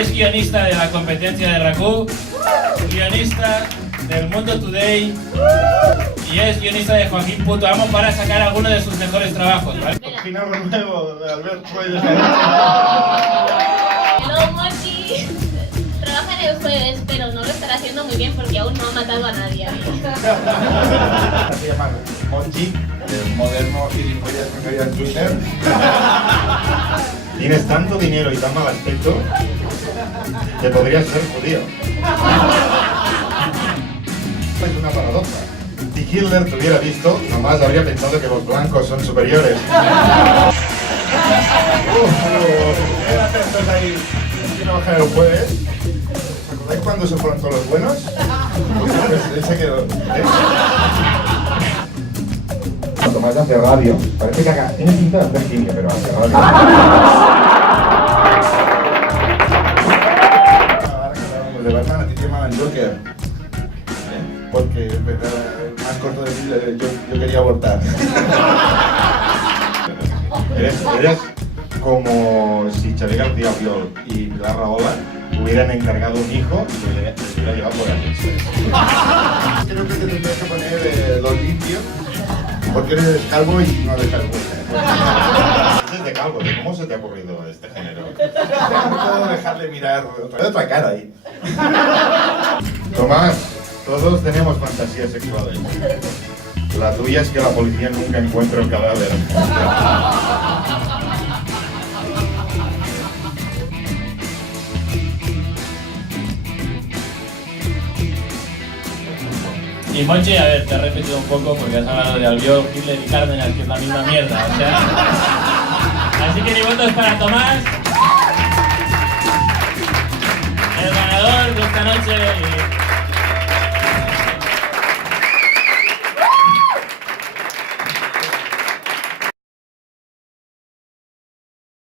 Es guionista de la competencia de RACU, guionista del Mundo Today y es guionista de Joaquín Puto Amo para sacar alguno de sus mejores trabajos, ¿vale? Al final lo nuevo de Albert Reyes. Hello, Mochi. Trabaja en el jueves, pero no lo estará haciendo muy bien porque aún no ha matado a nadie. Se llama Monchi, el moderno gilipollas que caía en Twitter. Tienes tanto dinero y tan mal aspecto que podrías ser judío. Es una paradoja. Si Hitler te hubiera visto, nomás habría pensado que los blancos son superiores. Era atentos ahí. Quiero bajar el jueves. ¿Os acordáis cuando se fueron todos los buenos? Pues ese quedó. Tomás hace radio. Parece que acá tiene pinta de hacer cine, pero hace radio. Ahora que hablamos de Batman, a ti te llamaban Joker. Porque el más corto de decirle yo quería abortar. Eres como si Xavier García Albiol y Pilar Rahola hubieran encargado un hijo y les hubiera llevado por aquí. Creo que te tendrías que poner los limpios porque eres calvo y no dejas huella. Es de calvo, ¿cómo se te ha ocurrido este género? No puedo dejar de mirar otra cara ahí. Tomás, todos tenemos fantasías sexuales. La tuya es que la policía nunca encuentra el cadáver. Y Monchi, a ver, te he repetido un poco porque has hablado de Albiol, Hitler y Cárdenas, que es la misma mierda, o sea... Así que mi voto es para Tomás.